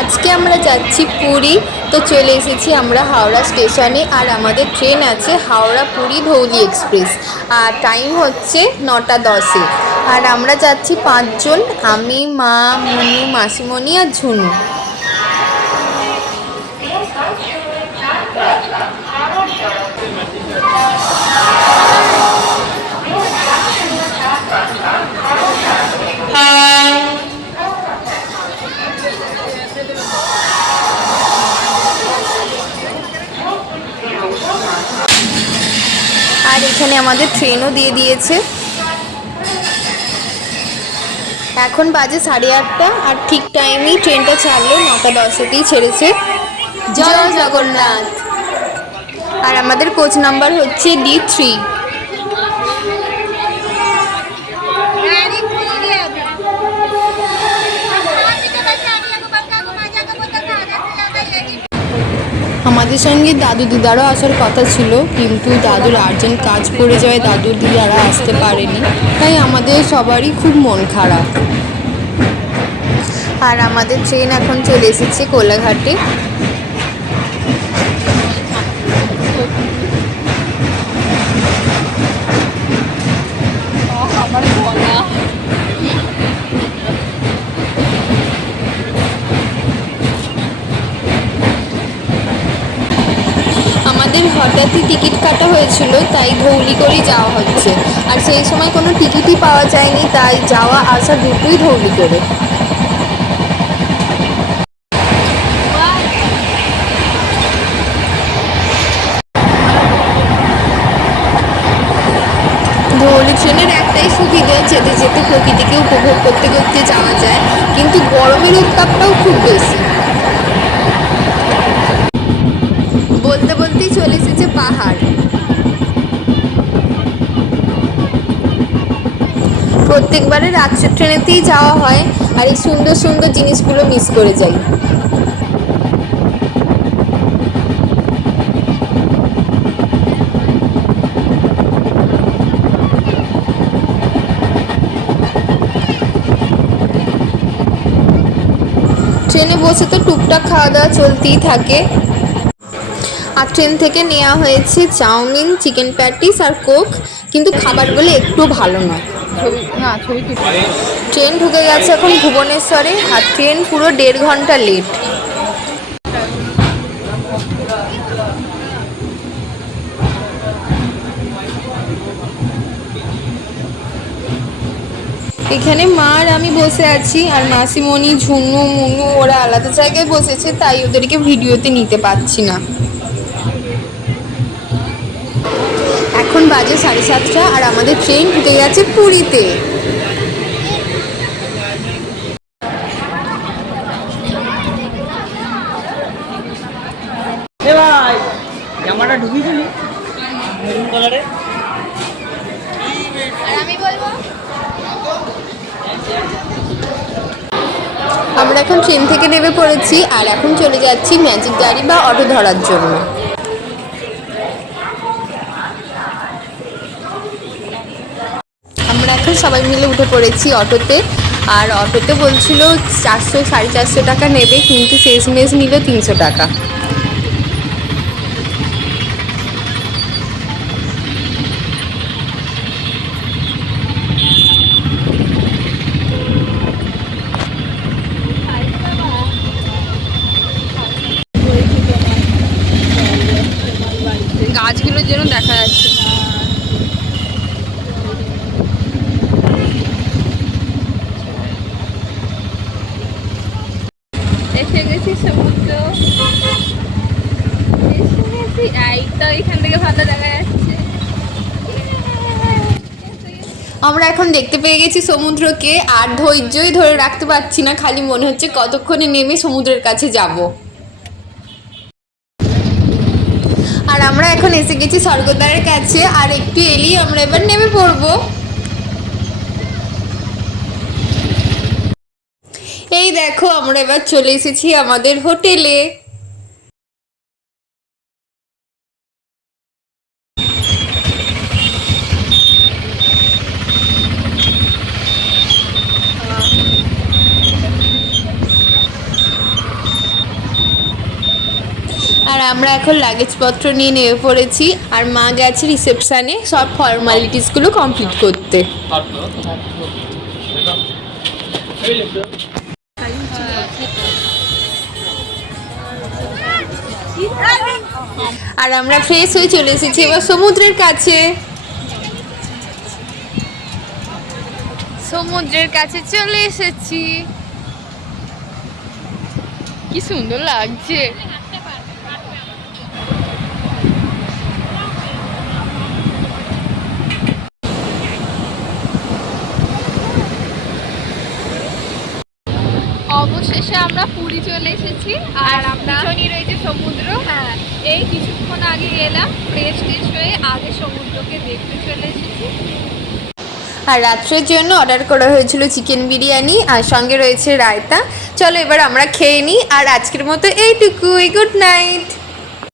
আজকে আমরা যাচ্ছি পুরী। তো চলে এসেছি আমরা হাওড়া স্টেশনে, আর আমাদের ট্রেন আছে হাওড়া পুরী ধৌলি এক্সপ্রেস। আর টাইম হচ্ছে 9টা 10-এ। আর আমরা যাচ্ছি 5 জন, আমি, মা, মুনু, মাসিমণি আর ঝুনু। আর এখানে আমাদের ট্রেনও দিয়ে দিয়েছে। এখন বাজে 8:30, আর ঠিক টাইমেই ট্রেনটা ছাড়লো, 9টা 10-এতেই ছেড়েছে। জয় জগন্নাথ। আর আমাদের কোচ নাম্বার হচ্ছে D3। আমাদের সঙ্গে দাদু দিদারও আসার কথা ছিল, কিন্তু দাদুর আর্জেন্ট কাজ পড়ে যাওয়ায় দাদু দিদারা আসতে পারেনি, তাই আমাদের সবারই খুব মন খারাপ। আর আমাদের ট্রেন এখন চলে এসেছে কোলাঘাটে। আমাদের হঠাৎই টিকিট কাটা হয়েছিল, তাই ধৌলি করেই যাওয়া হচ্ছে। আর সেই সময় কোনো টিকিটই পাওয়া যায়নি, তাই যাওয়া আসা দুটোই ধৌলি করে। ধৌলি ট্রেনের একটাই সুবিধা, যেতে যেতে প্রকৃতিকে উপভোগ করতে করতে যাওয়া যায়, কিন্তু গরমের উত্তাপটাও খুব বেশি। বলতে বলতেই চলে এসেছে পাহাড়। প্রত্যেকবারে রাত্রের ট্রেনেতেই যাওয়া হয়, আর এই সুন্দর সুন্দর জিনিসগুলো মিস করে যাই। ট্রেনে বসে তো টুকটাক খাওয়া দাওয়া চলতেই থাকে। আর ট্রেন থেকে নেওয়া হয়েছে চাউমিন, চিকেন প্যাটিস আর কোক, কিন্তু খাবারগুলো একটু ভালো নয়। ট্রেন ঢুকে গেছে এখন ভুবনেশ্বরে, আর ট্রেন পুরো 1.5 ঘন্টা লেট। এখানে মা আর আমি বসে আছি, আর মাসিমণি, ঝুনু, মুনু ওরা আলাদা জায়গায় বসেছে, তাই ওদেরকে ভিডিওতে নিতে পারছি না। এখন বাজে 7:30, আর আমাদের ট্রেন ঢুকে গেছে পুরীতে। জামাটা ঢুকিয়ে দিলি মেরুন কালারে। আমি বলবো, আমরা এখন ট্রেন থেকে নেমে পড়েছি, আর এখন চলে যাচ্ছি ম্যাজিক গাড়ি বা অটো ধরার জন্য। আমরা এখন সবাই মিলে উঠে পড়েছি অটোতে। আর অটোতে বলছিল 400-450 টাকা নেবে, কিন্তু শেষমেশ নিল 300 টাকা। গাছগুলোর জন্য দেখা যাচ্ছে। এসে গেছি সমুদ্র, এই তো এখান থেকে ভালো দেখা যাচ্ছে। আমরা এখন দেখতে পেয়ে গেছি সমুদ্রকে, আর ধৈর্যই ধরে রাখতে পারছি না, খালি মনে হচ্ছে কতক্ষণে নেমে সমুদ্রের কাছে যাব। আর আমরা এখন এসে গেছি স্বর্গদ্বারের কাছে, আর একটু এলেই আমরা এবার নেমে পড়বো। এই দেখো, আমরা এবার চলে এসেছি আমাদের হোটেলে। আর আমরা এখন লাগেজপত্র নিয়ে নেমে পড়েছি আর মা গেছে রিসেপশানে সব ফর্মালিটিসগুলো কমপ্লিট করতে। আর আমরা ফ্রেশ হয়ে চলে এসেছি এবার সমুদ্রের কাছে। সমুদ্রের কাছে চলে এসেছি, কি সুন্দর লাগছে। অবশেষে আমরা পুরী চলে এসেছি আর আমরা রয়েছে সমুদ্র। হ্যাঁ, এই কিছুক্ষণ আগে এলাম, ফ্রেশ হয়ে আগে সমুদ্রকে দেখতে চলে এসেছি। আর রাত্রের জন্য অর্ডার করা হয়েছিল চিকেন বিরিয়ানি আর সঙ্গে রয়েছে রায়তা। চলো এবার আমরা খেয়ে নিই, আর আজকের মতো এইটুকুই। Good night.